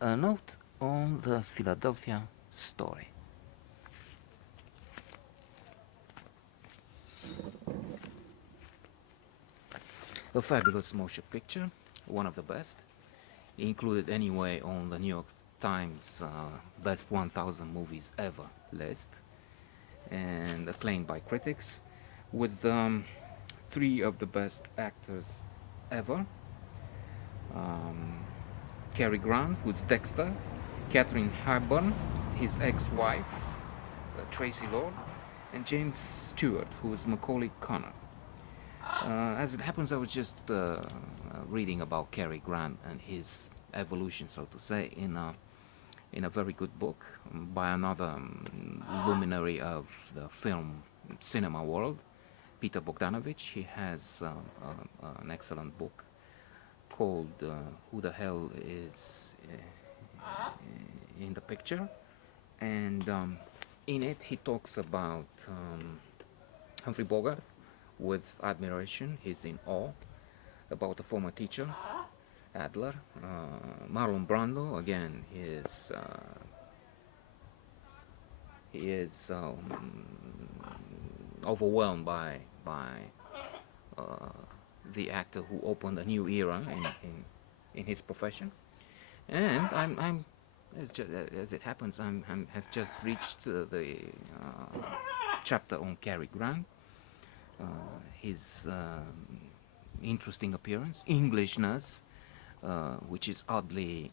A note on the Philadelphia story. A fabulous motion picture, one of the best, included anyway on the New York Times best 1000 movies ever list, and acclaimed by critics, with three of the best actors ever. Um, Cary Grant, who's Dexter, Katharine Hepburn, his ex-wife, Tracy Lord, and James Stewart, who's Macaulay Connor. As it happens, I was just reading about Cary Grant and his evolution, so to say, in a very good book by another luminary of the film cinema world, Peter Bogdanovich. He has an excellent book called "Who the Hell Is in the Picture," and in it he talks about Humphrey Bogart with admiration. He's in awe about a former teacher, Adler. Marlon Brando, again, he is overwhelmed by uh, the actor who opened a new era in his profession. And I'm as it happens, have just reached the chapter on Cary Grant. His interesting appearance, Englishness, which is oddly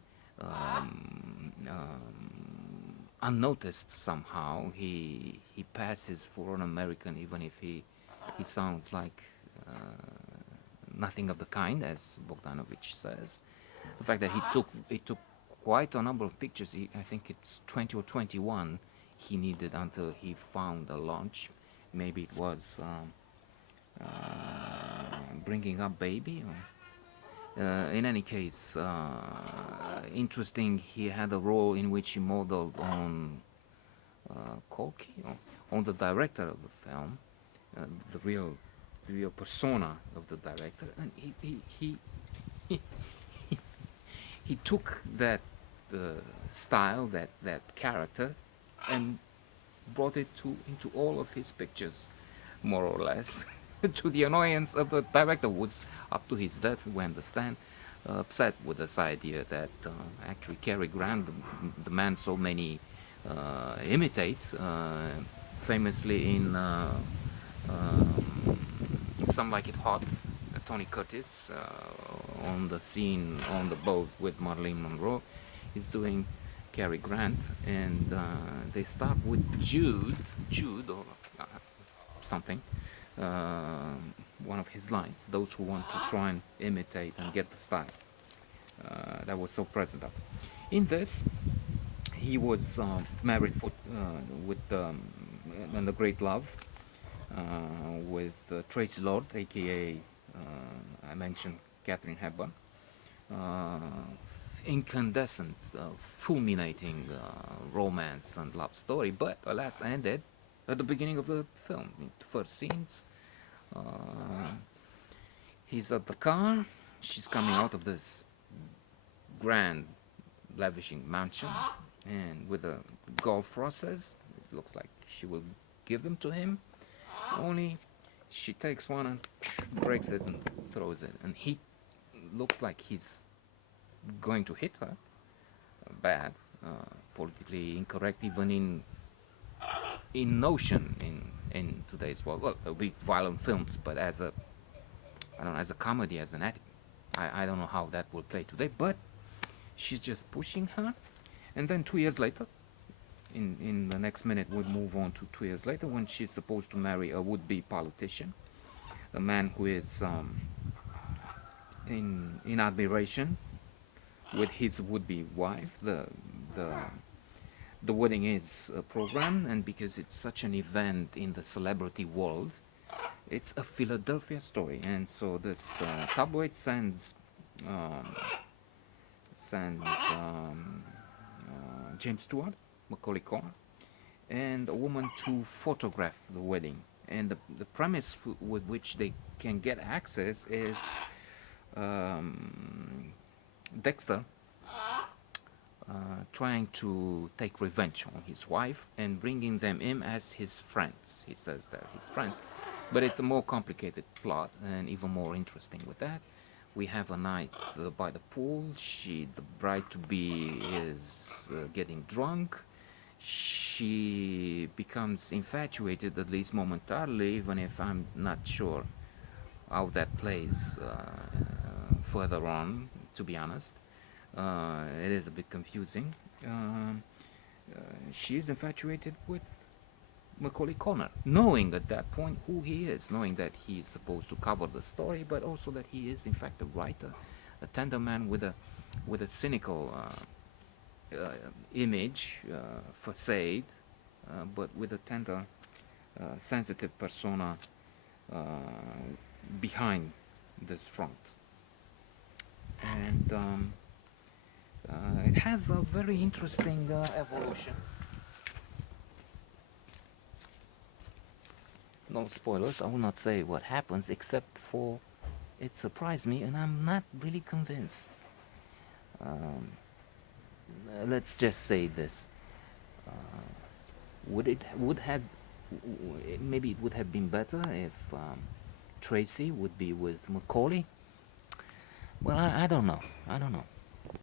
unnoticed somehow. He passes for an American, even if he sounds like nothing of the kind, as Bogdanovich says. The fact that he took quite a number of pictures. I think it's 20 or 21 he needed until he found a launch. Maybe it was bringing up baby. In any case, interesting. He had a role in which he modeled on Corky, on the director of the film, the real persona of the director, and he, he took that style, that character, and brought it into all of his pictures, more or less, to the annoyance of the director, who was up to his death, we understand, upset with this idea that actually Cary Grant, the man so many imitate, famously in Some Like It Hot, Tony Curtis, on the scene on the boat with Marilyn Monroe, is doing Cary Grant, and they start with Jude or something, one of his lines, those who want to try and imitate and get the style. That was so present. In this, he was married with and a great love with Tracy Lord, aka I mentioned Katharine Hepburn. Uh, Incandescent, fulminating romance and love story, but alas ended at the beginning of the film. In the first scenes, uh, he's at the car, she's coming out of this grand, lavishing mansion, and with a golf process, it looks like she will give them to him, only she takes one and breaks it and throws it, and he looks like he's going to hit her bad, politically incorrect, even in notion in today's world. Well, there'll be violent films, but as a I don't know, as a comedy, as an act, I don't know how that will play today. But she's just pushing her, and then 2 years later, in the next minute, we'll move on to 2 years later when she's supposed to marry a would-be politician, a man who is in admiration with his would-be wife. The the wedding is programmed, and because it's such an event in the celebrity world, it's a Philadelphia story, and so this tabloid um, sends James Stewart, Macaulay Culkin, and a woman to photograph the wedding. And the premise with which they can get access is um, Dexter trying to take revenge on his wife and bringing them in as his friends. He says they're his friends, but it's a more complicated plot and even more interesting with that. We have a night by the pool. The bride to be, is getting drunk. She becomes infatuated, at least momentarily, even if I'm not sure how that plays further on, to be honest. It is a bit confusing. Um, she is infatuated with Macaulay Connor, knowing at that point who he is, knowing that he is supposed to cover the story, but also that he is in fact a writer, a tender man with a cynical image, facade, but with a tender, sensitive persona uh, behind this front. And it has a very interesting evolution. No spoilers, I will not say what happens, except for it surprised me and I'm not really convinced. Um, let's just say this. Would it would have maybe it would have been better if Tracy would be with Macaulay? Well, I don't know. I don't know.